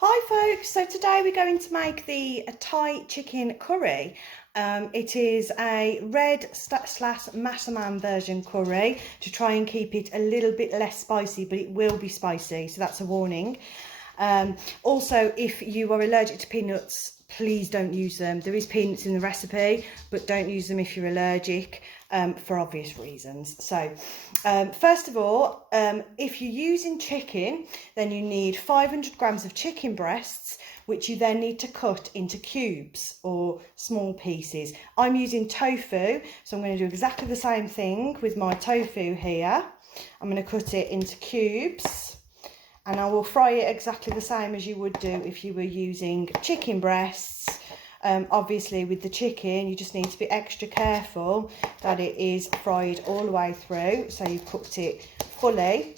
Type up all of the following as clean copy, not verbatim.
Hi folks, so today we're going to make the Thai chicken curry. It is a red slash massaman version curry to try and keep it a little bit less spicy, but it will be spicy, so that's a warning. Also, if you are allergic to peanuts, please don't use them. There is peanuts in the recipe, but don't use them if you're allergic, for obvious reasons. So first of all, if you're using chicken, then you need 500 grams of chicken breasts, which you then need to cut into cubes or small pieces. I'm using tofu, so I'm going to do exactly the same thing with my tofu here. I'm going to cut it into cubes. And I will fry it exactly the same as you would do if you were using chicken breasts. Obviously with the chicken, you just need to be extra careful that it is fried all the way through. So you've cooked it fully.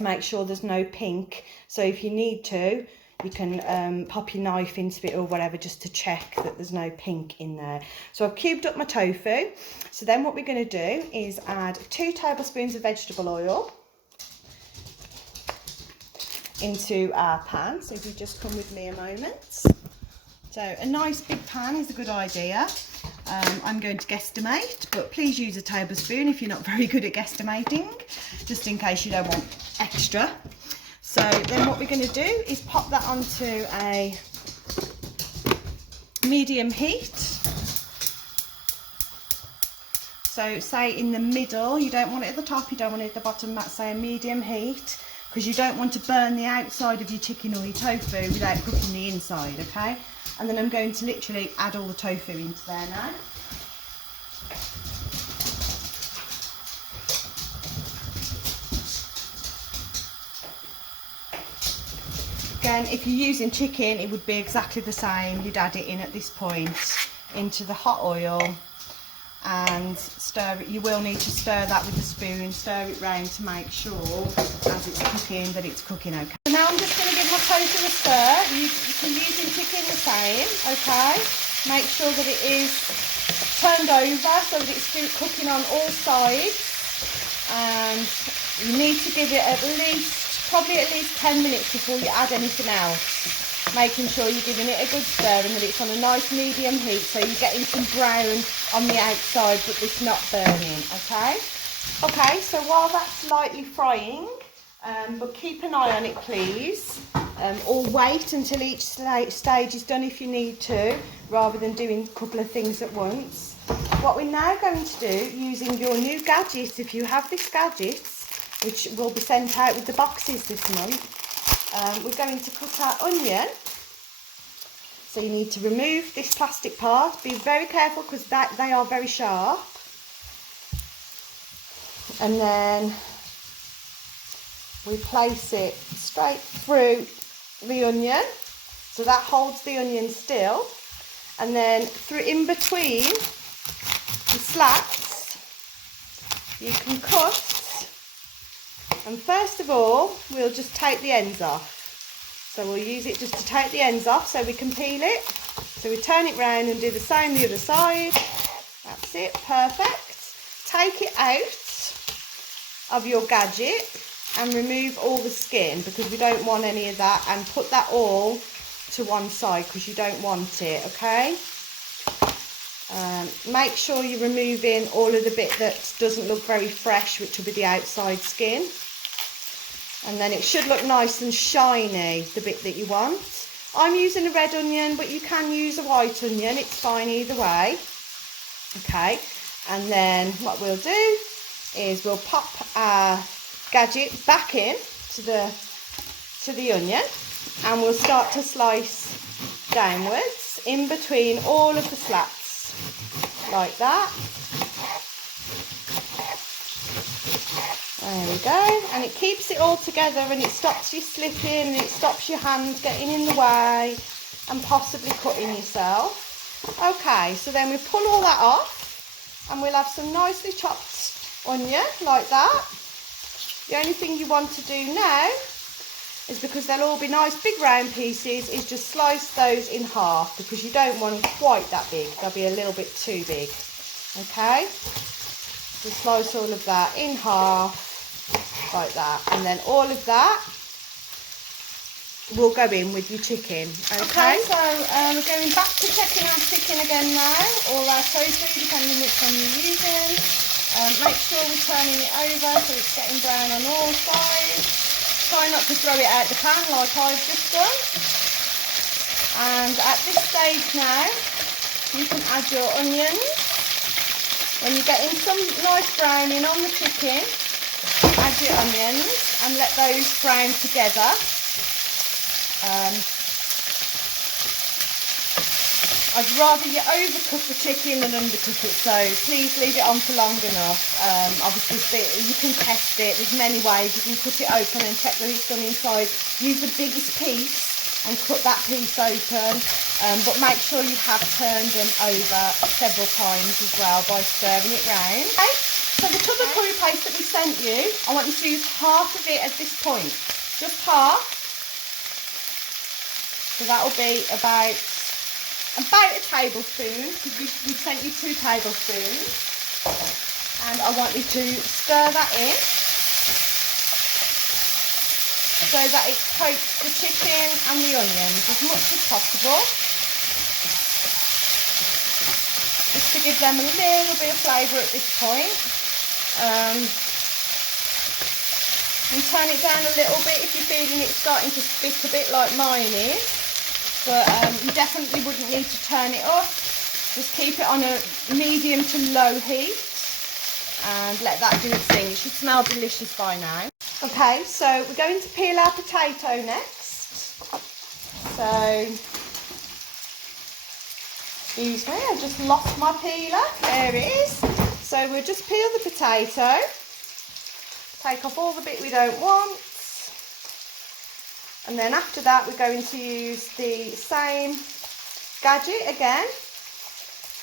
Make sure there's no pink. So if you need to, you can pop your knife into it or whatever just to check that there's no pink in there. So I've cubed up my tofu. So then what we're going to do is add 2 tablespoons of vegetable oil into our pan. So if you just come with me a moment. So a nice big pan is a good idea. I'm going to guesstimate, but please use a tablespoon if you're not very good at guesstimating, just in case you don't want extra. So then what we're going to do is pop that onto a medium heat. So say in the middle, you don't want it at the top, you don't want it at the bottom, that's say a medium heat, because you don't want to burn the outside of your chicken or your tofu without cooking the inside, okay? And then I'm going to literally add all the tofu into there now. Again, if you're using chicken, it would be exactly the same. You'd add it in at this point into the hot oil and stir it. You will need to stir that with a spoon, stir it round to make sure as it's cooking that it's cooking okay. So now I'm just going to give my tofu a stir. You can use in chicken the same, okay? Make sure that it is turned over so that it's still cooking on all sides, and you need to give it probably at least 10 minutes before you add anything else. Making sure you're giving it a good stir and that it's on a nice medium heat so you're getting some brown on the outside but it's not burning, okay? Okay, so while that's lightly frying, but keep an eye on it please, or wait until each stage is done if you need to, rather than doing a couple of things at once. What we're now going to do, using your new gadgets, if you have this gadget, which will be sent out with the boxes this month, we're going to cut our onion. So you need to remove this plastic part. Be very careful because they are very sharp. And then we place it straight through the onion. So that holds the onion still. And then through in between the slats, you can cut. And first of all, we'll just take the ends off. So we'll use it just to take the ends off so we can peel it. So we turn it round and do the same the other side. That's it, perfect. Take it out of your gadget and remove all the skin because we don't want any of that, and put that all to one side because you don't want it, okay? Make sure you're removing all of the bit that doesn't look very fresh, which will be the outside skin. And then it should look nice and shiny, the bit that you want. I'm using a red onion, but you can use a white onion. It's fine either way. Okay, and then what we'll do is we'll pop our gadget back in to the onion, and we'll start to slice downwards in between all of the slats, like that. There we go, and it keeps it all together and it stops you slipping and it stops your hands getting in the way and possibly cutting yourself. Okay, so then we pull all that off and we'll have some nicely chopped onion like that. The only thing you want to do now is, because they'll all be nice big round pieces, is just slice those in half because you don't want them quite that big. They'll be a little bit too big. Okay, so slice all of that in half like that, and then all of that will go in with your chicken. Okay, so we're going back to checking our chicken again now, or our tofu, depending which one you're using. Make sure we're turning it over so it's getting brown on all sides. Try not to throw it out the pan like I've just done. And at this stage now, you can add your onions. When you're getting some nice browning on the chicken, add your onions and let those brown together. I'd rather you overcook the chicken than undercook it, so please leave it on for long enough. Obviously you can test it, there's many ways. You can cut it open and check that it's done inside. Use the biggest piece and cut that piece open, but make sure you have turned them over several times as well by stirring it round. Okay, so the tub of curry paste that we sent you, I want you to use half of it at this point, just half. So that will be about a tablespoon, because we sent you 2 tablespoons. And I want you to stir that in so that it coats the chicken and the onions as much as possible, just to give them a little bit of flavour at this point. And turn it down a little bit if you're feeling it starting to stick a bit like mine is. But you definitely wouldn't need to turn it up. Just keep it on a medium to low heat and let that do its thing. It should smell delicious by now. Okay, so we're going to peel our potato next. So, excuse me, I just lost my peeler. There it is. So we'll just peel the potato. Take off all the bit we don't want. And then after that, we're going to use the same gadget again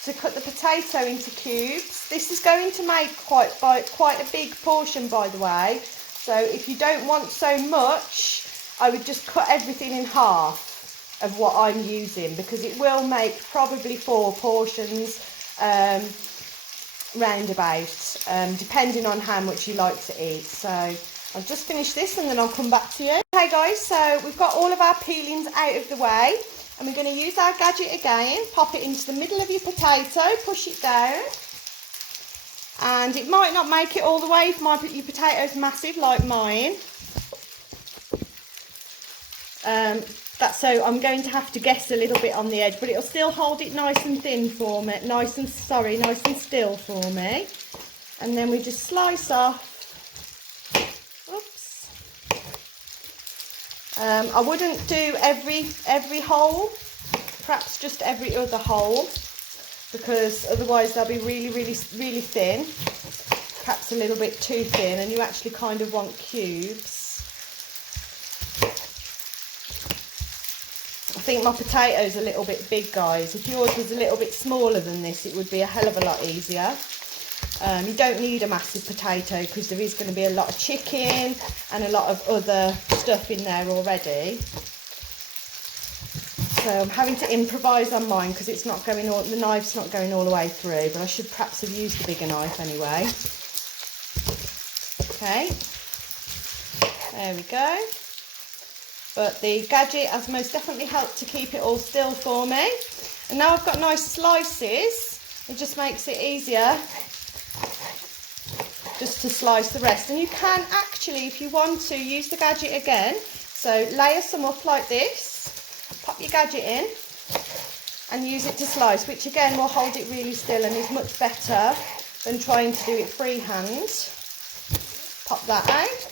to cut the potato into cubes. This is going to make quite a big portion, by the way. So if you don't want so much, I would just cut everything in half of what I'm using, because it will make probably 4 portions roundabout, depending on how much you like to eat. So I'll just finish this and then I'll come back to you. Okay guys, so we've got all of our peelings out of the way, and we're going to use our gadget again. Pop it into the middle of your potato, push it down, and it might not make it all the way if your potato's massive like mine. So I'm going to have to guess a little bit on the edge, but it'll still hold it nice and thin for me, nice and still for me. And then we just slice off. Oops. I wouldn't do every hole, perhaps just every other hole, because otherwise they'll be really thin, perhaps a little bit too thin, and you actually kind of want cubes. I think my potato's a little bit big, guys. If yours was a little bit smaller than this, it would be a hell of a lot easier. You don't need a massive potato because there is going to be a lot of chicken and a lot of other stuff in there already. So I'm having to improvise on mine because it's not going the knife's not going all the way through, but I should perhaps have used the bigger knife anyway. Okay, there we go. But the gadget has most definitely helped to keep it all still for me. And now I've got nice slices, it just makes it easier just to slice the rest. And you can actually, if you want to, use the gadget again. So layer some up like this, pop your gadget in and use it to slice, which again will hold it really still and is much better than trying to do it freehand. Pop that out.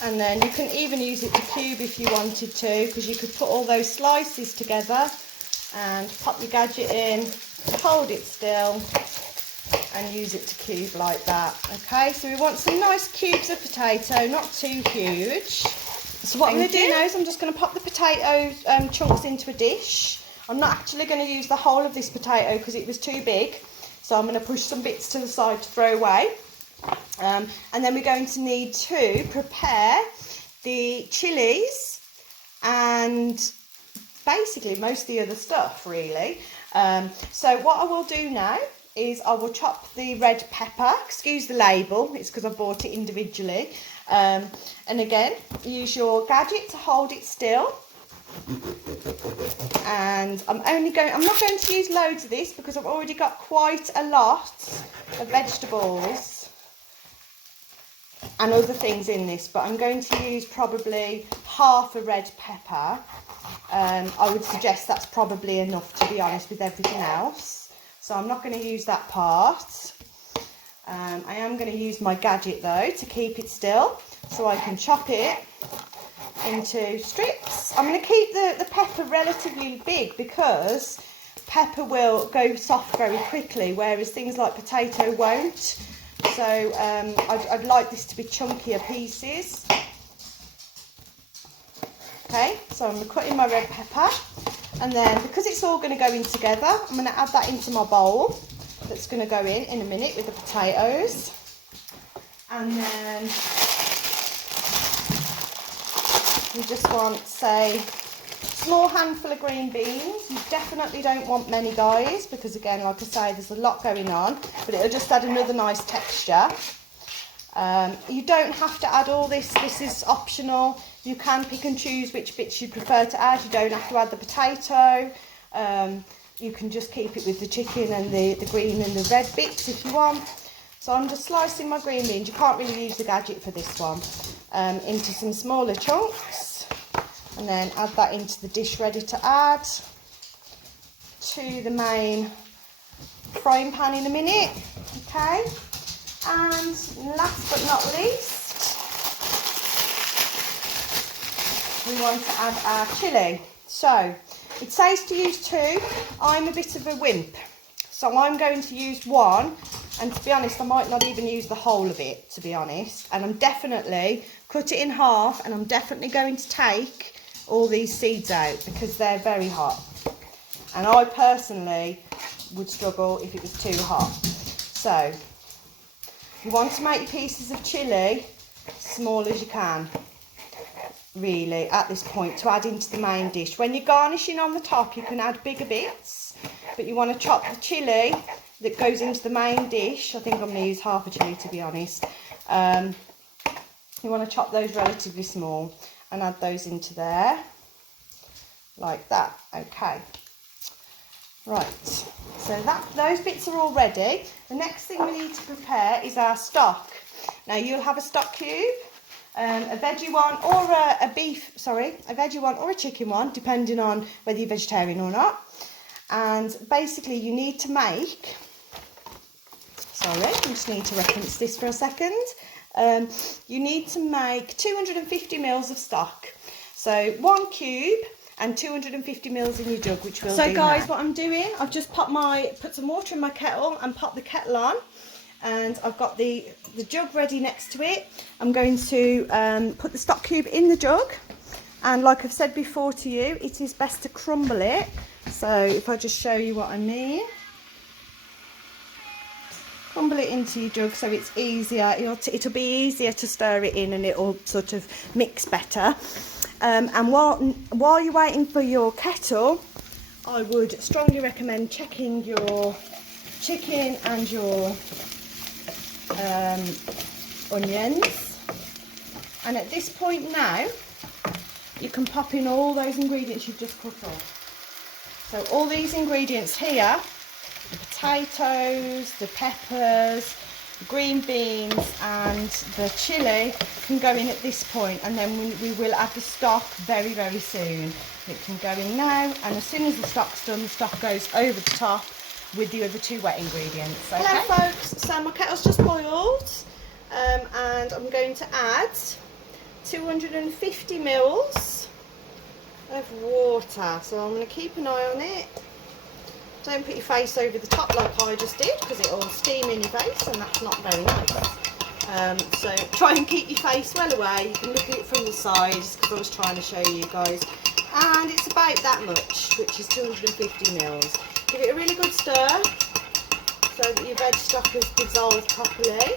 And then you can even use it to cube if you wanted to, because you could put all those slices together and pop your gadget in, hold it still and use it to cube like that. Okay, so we want some nice cubes of potato, not too huge. So what I'm going to do now is I'm just going to pop the potato chunks into a dish. I'm not actually going to use the whole of this potato because it was too big, so I'm going to push some bits to the side to throw away. And then we're going to need to prepare the chilies and basically most of the other stuff really. So what I will do now is I will chop the red pepper. Excuse the label, it's because I bought it individually. And again, use your gadget to hold it still. And I'm not going to use loads of this because I've already got quite a lot of vegetables and other things in this, but I'm going to use probably half a red pepper. I would suggest that's probably enough, to be honest, with everything else. So I'm not going to use that part. I am going to use my gadget though to keep it still, so I can chop it into strips. I'm going to keep the pepper relatively big because pepper will go soft very quickly, whereas things like potato won't. So I'd like this to be chunkier pieces. Okay, so I'm going to cut in my red pepper, and then because it's all going to go in together, I'm going to add that into my bowl that's going to go in a minute with the potatoes. And then you just want, say, a small handful of green beans. You definitely don't want many, guys, because again, like I say, there's a lot going on, but it'll just add another nice texture. You don't have to add all this. This is optional. You can pick and choose which bits you prefer to add. You don't have to add the potato. You can just keep it with the chicken and the green and the red bits if you want. So I'm just slicing my green beans. You can't really use the gadget for this one. Into some smaller chunks, and then add that into the dish ready to add to the main frying pan in a minute. Okay, and last but not least, we want to add our chilli. So it says to use 2. I'm a bit of a wimp, so I'm going to use 1, and to be honest, I might not even use the whole of it, to be honest. And I'm definitely cut it in half, and I'm definitely going to take all these seeds out because they're very hot, and I personally would struggle if it was too hot. So you want to make pieces of chilli small as you can, really, at this point, to add into the main dish. When you're garnishing on the top, you can add bigger bits, but you want to chop the chilli that goes into the main dish. I think I'm going to use half a chilli, to be honest. You want to chop those relatively small and add those into there, like that. Okay, right, so those bits are all ready. The next thing we need to prepare is our stock. Now you'll have a stock cube, a veggie one or a veggie one or a chicken one, depending on whether you're vegetarian or not. And basically you need to make, I just need to reference this for a second. You need to make 250 mils of stock. So 1 cube and 250 mils in your jug, which we'll do. So guys, what I'm doing, I've just put some water in my kettle and popped the kettle on, and I've got the jug ready next to it. I'm going to put the stock cube in the jug, and like I've said before to you, it is best to crumble it. So if I just show you what I mean. Crumble it into your jug so it's easier. It'll be easier to stir it in, and it'll sort of mix better. And while you're waiting for your kettle, I would strongly recommend checking your chicken and your onions. And at this point now, you can pop in all those ingredients you've just cut off. So all these ingredients here, the potatoes, the peppers, the green beans and the chilli can go in at this point, and then we will add the stock very, very soon. It can go in now, and as soon as the stock's done, the stock goes over the top with the other 2 wet ingredients. Okay? Hello folks, so my kettle's just boiled, and I'm going to add 250 mils of water. So I'm going to keep an eye on it. Don't put your face over the top like I just did, because it'll steam in your face, and that's not very nice. So try and keep your face well away. You can look at it from the sides, because I was trying to show you guys. And it's about that much, which is 250 mils. Give it a really good stir so that your veg stock has dissolved properly.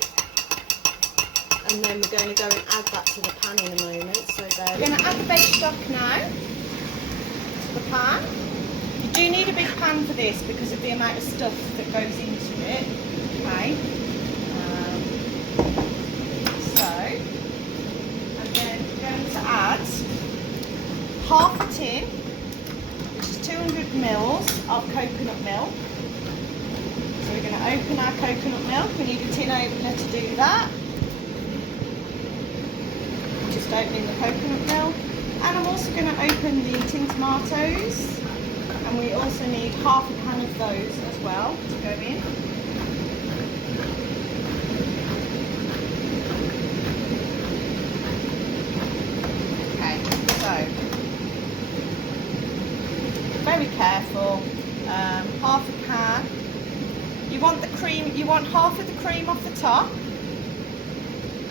And then we're going to go and add that to the pan in a moment. So we're going to add the veg stock now to the pan. You do need need a big pan for this because of the amount of stuff that goes into it. Okay. And then we're going to add half a tin, which is 200 mils of coconut milk. So we're going to open our coconut milk. We need a tin opener to do that. Just opening the coconut milk. And I'm also going to open the tin tomatoes. And we also need half a pan of those as well to go in. Very careful. Half a can. You want the cream, you want half of the cream off the top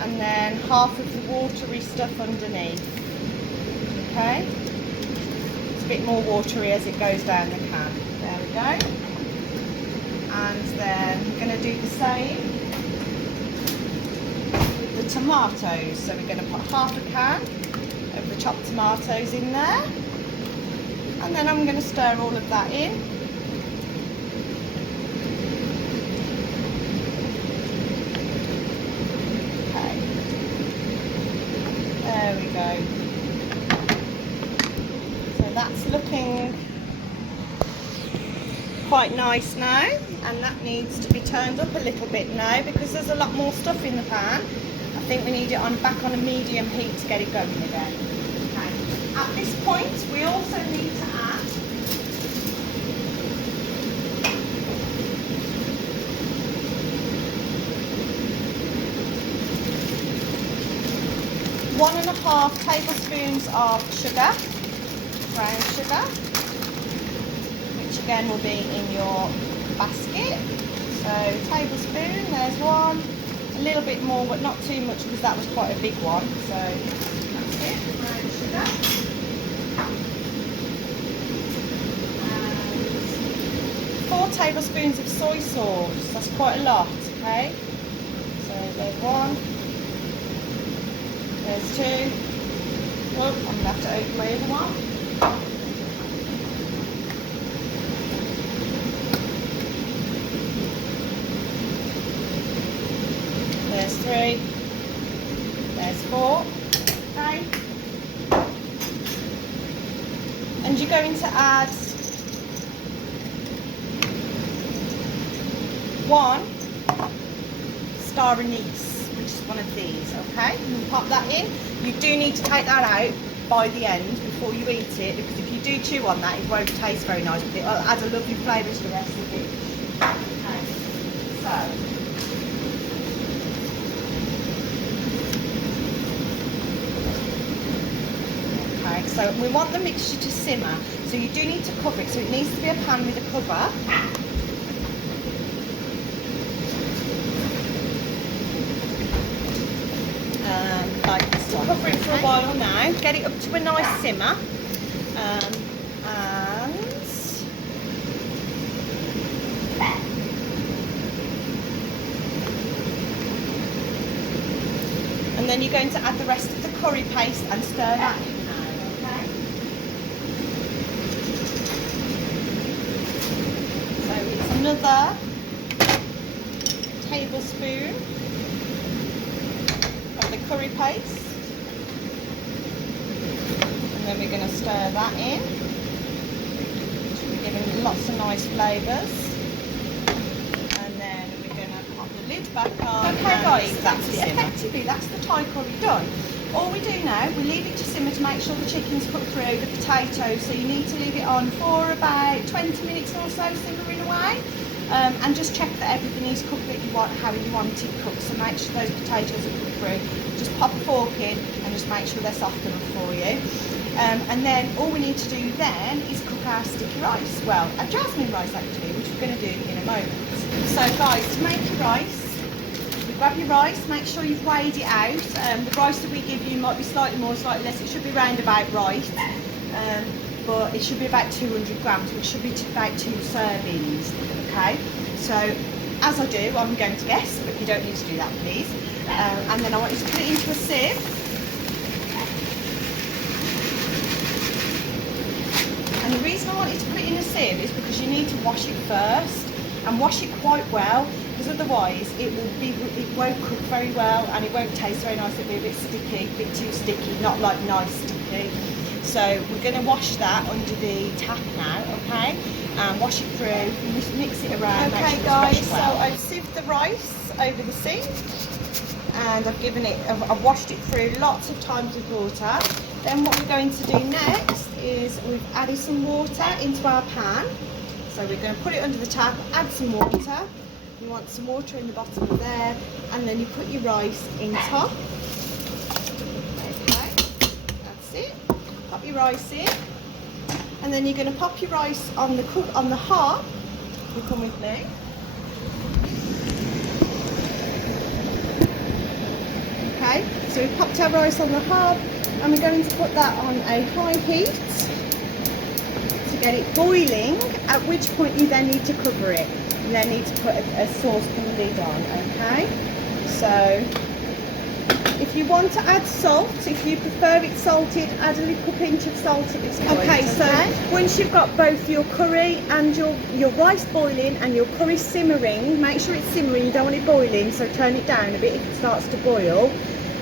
and then half of the watery stuff underneath. Okay? It's a bit more watery as it goes down the can. There we go. And then we're going to do the same with the tomatoes. So we're going to put half a can of the chopped tomatoes in there. And then I'm going to stir all of that in. Okay. There we go. So that's looking quite nice now. And that needs to be turned up a little bit now because there's a lot more stuff in the pan. I think we need it back on a medium heat to get it going again. Okay. At this point, we also need to add 1.5 tablespoons of sugar, brown sugar, which again will be in your basket. So tablespoon, there's one, a little bit more but not too much because that was quite a big one. So that's it, brown sugar. And 4 tablespoons of soy sauce, that's quite a lot, okay? So there's one. There's 2. Oh, I'm going to have to open my other one. There's 3. There's 4. Okay. And you're going to add 1 star anise. One of these, okay? You pop that in. You do need to take that out by the end before you eat it because if you do chew on that, it won't taste very nice, but it'll add a lovely flavour to the rest of it. Okay, so we want the mixture to simmer, so you do need to cover it, so it needs to be a pan with a cover. Like this one. Cover it for a while now, get it up to a nice simmer, and then you're going to add the rest of the curry paste and stir that in now, okay? So it's another tablespoon of the curry paste, and then we're going to stir that in, which will be giving lots of nice flavours. And then we're going to pop the lid back on. Okay guys, that's it. Effectively that's the Thai curry done. All we do now, we leave it to simmer to make sure the chicken's cooked through, the potatoes, so you need to leave it on for about 20 minutes or so, simmering away. And just check that everything is cooked that you want, how you want it cooked. So make sure those potatoes are cooked through. Just pop a fork in and just make sure they're soft enough for you. And then all we need to do then is cook our sticky rice. Well, a jasmine rice actually, which we're going to do in a moment. So guys, to make your rice, you grab your rice, make sure you've weighed it out. The rice that we give you might be slightly more, slightly less. It should be round about right. But it should be about 200 grams, which should be about 2 servings, okay? So, as I do, I'm going to guess, but you don't need to do that, please. And then I want you to put it into a sieve. And the reason I wanted to put it in a sieve is because you need to wash it first and wash it quite well, because otherwise it won't cook very well and it won't taste very nice. It'll be a bit sticky, a bit too sticky, not like nice sticky. So we're going to wash that under the tap now, okay? And wash it through, mix it around. Okay, sure guys, it's well. so I've sieved the rice over the sink. And I've washed it through lots of times with water. Then what we're going to do next is we've added some water into our pan. So we're going to put it under the tap, add some water. You want some water in the bottom of there, and then you put your rice in top. Okay, that's it. Pop your rice in, and then you're going to pop your rice on the hob. You come with me. Okay, so we've popped our rice on the hob, and we're going to put that on a high heat to get it boiling, at which point you then need to cover it. You then need to put a saucepan lid on, okay? So, if you want to add salt, if you prefer it salted, add a little pinch of salt at this point. Okay, so once you've got both your curry and your rice boiling and your curry simmering, make sure it's simmering, you don't want it boiling, so turn it down a bit if it starts to boil.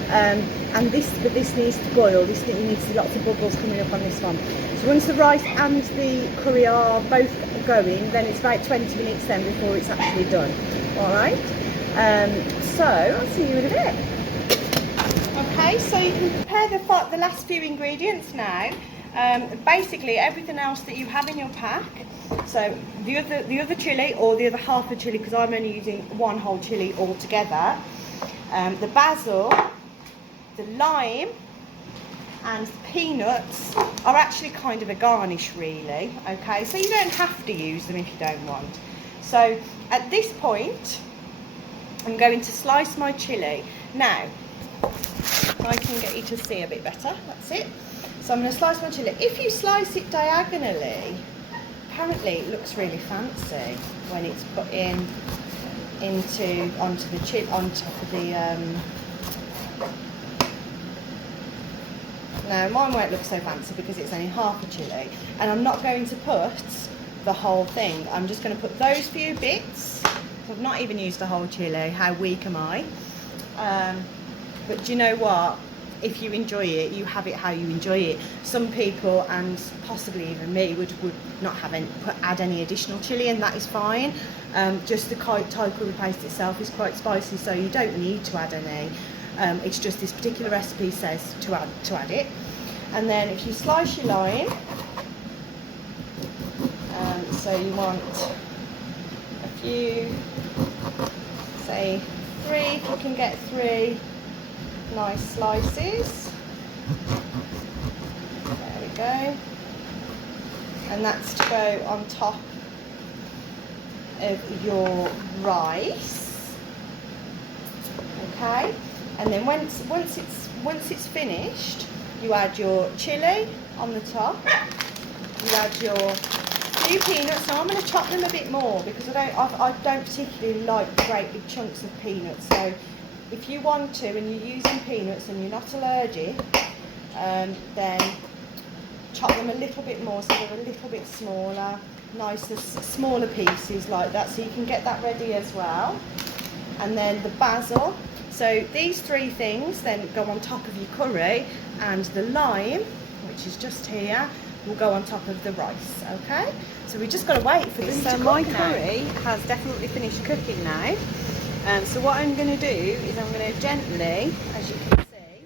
But this needs to boil, you need to see lots of bubbles coming up on this one. So once the rice and the curry are both going, then it's about 20 minutes then before it's actually done. Alright, so I'll see you in a bit. Okay, so you can prepare the last few ingredients now. Basically everything else that you have in your pack. So the other chilli, or the other half of chilli, because I'm only using one whole chilli altogether. The basil, the lime, and the peanuts are actually kind of a garnish, really. Okay, so you don't have to use them if you don't want. So at this point, I'm going to slice my chilli. Now, I can get you to see a bit better. That's it. So I'm going to slice my chilli. If you slice it diagonally, apparently it looks really fancy when it's put onto the chili on top of the. Now mine won't look so fancy because it's only half a chilli, and I'm not going to put the whole thing. I'm just going to put those few bits. I've not even used the whole chilli. How weak am I? But do you know what? If you enjoy it, you have it how you enjoy it. Some people, and possibly even me, would not add any additional chilli, and that is fine. Just the Thai curry paste itself is quite spicy, so you don't need to add any. It's just this particular recipe says to add it. And then if you slice your lime, so you want a few, say 3, if you can get 3 nice slices. There we go. And that's to go on top of your rice. Okay. And then once it's finished, you add your chilli on the top. You add your few peanuts. Now I'm going to chop them a bit more because I don't particularly like great big chunks of peanuts. So if you want to, and you're using peanuts and you're not allergic, then chop them a little bit more so they're a little bit smaller, nicer, smaller pieces like that, so you can get that ready as well. And then the basil. So these 3 things then go on top of your curry, and the lime, which is just here, will go on top of the rice. Okay, so we just got to wait for this to cook. So my curry has definitely finished cooking now. So what I'm going to do is I'm going to gently, as you can see,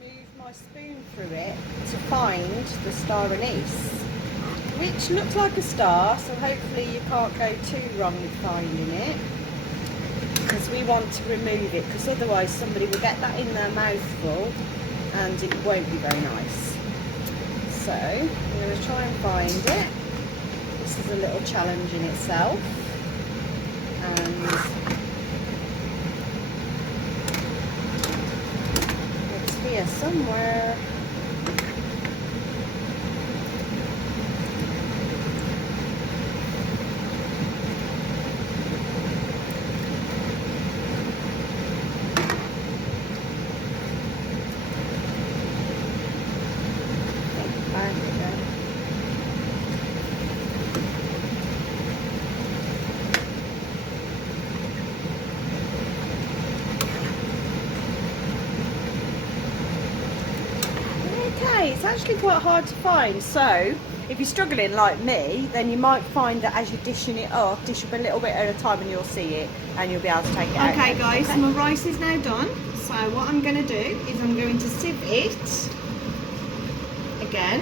move my spoon through it to find the star anise, which looks like a star, so hopefully you can't go too wrong with finding it, because we want to remove it, because otherwise somebody will get that in their mouthful and it won't be very nice. So I'm going to try and find it. This is a little challenge in itself, and it's here somewhere. actually quite hard to find. So if you're struggling like me, then you might find that as you're dishing it up, dish up a little bit at a time and you'll see it and you'll be able to take it out. Okay guys, Okay. my rice is now done. So what I'm going to do is I'm going to sieve it again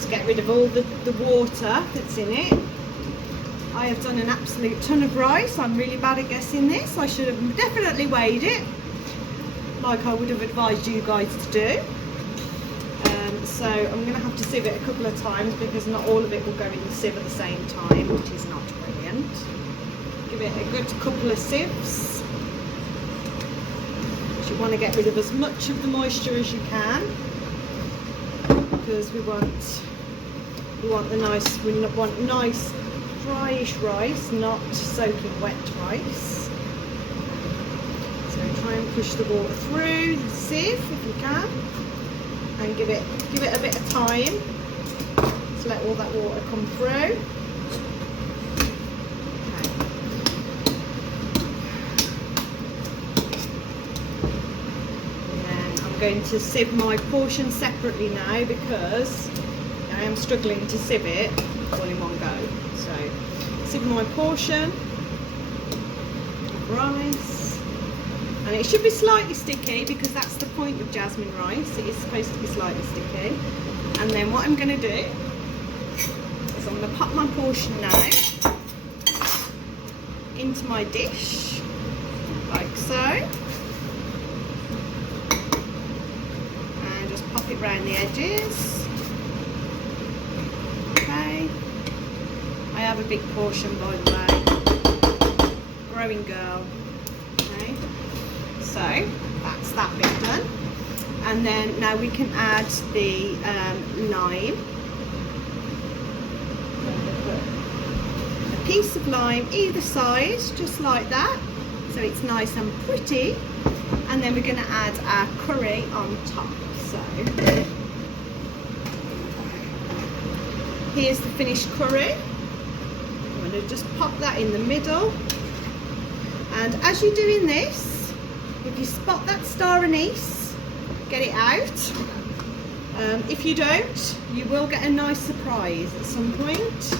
to get rid of all the water that's in it. I have done an absolute ton of rice. I'm really bad at guessing this. I should have definitely weighed it, like I would have advised you guys to do. So I'm going to have to sieve it a couple of times because not all of it will go in the sieve at the same time, which is not brilliant. Give it a good couple of sieves. You want to get rid of as much of the moisture as you can because we want nice dryish rice, not soaking wet rice. So try and push the water through the sieve if you can, and give it a bit of time to let all that water come through. I'm going to sieve my portion separately now because I am struggling to sieve it all in one go. So sieve my portion of rice, and it should be slightly sticky because that's the point of jasmine rice. It is supposed to be slightly sticky. And then what I'm going to do is I'm going to pop my portion now into my dish like so. Pop it round the edges. Okay. I have a big portion, by the way. Growing girl. Okay. So that's that bit done. And then now we can add the lime. A piece of lime either side, just like that. So it's nice and pretty. And then we're going to add our curry on top. So here's the finished curry. I'm going to just pop that in the middle, and as you're doing this, if you spot that star anise, get it out. If you don't, you will get a nice surprise at some point.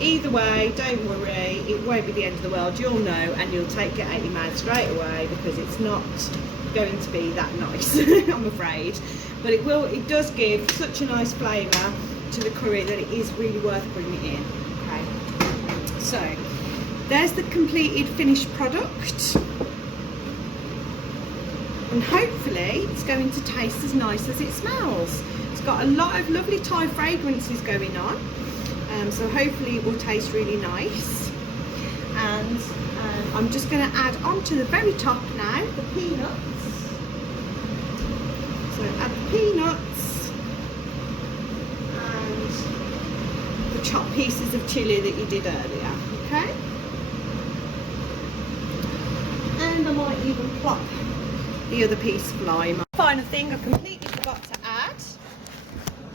Either way, don't worry, it won't be the end of the world. You'll know and you'll take it out your mouth straight away because it's not going to be that nice, I'm afraid, but it does give such a nice flavour to the curry that it is really worth bringing it in. Okay, so there's the completed finished product, and hopefully it's going to taste as nice as it smells. It's got a lot of lovely Thai fragrances going on, so hopefully it will taste really nice. And I'm just going to add onto the very top now the peanuts. So add the peanuts and the chopped pieces of chilli that you did earlier, okay? And I might even plop the other piece of lime. Final thing I completely forgot to add,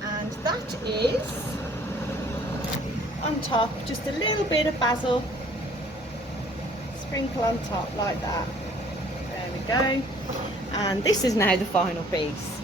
and that is on top just a little bit of basil. Sprinkle on top like that. There we go. And this is now the final piece.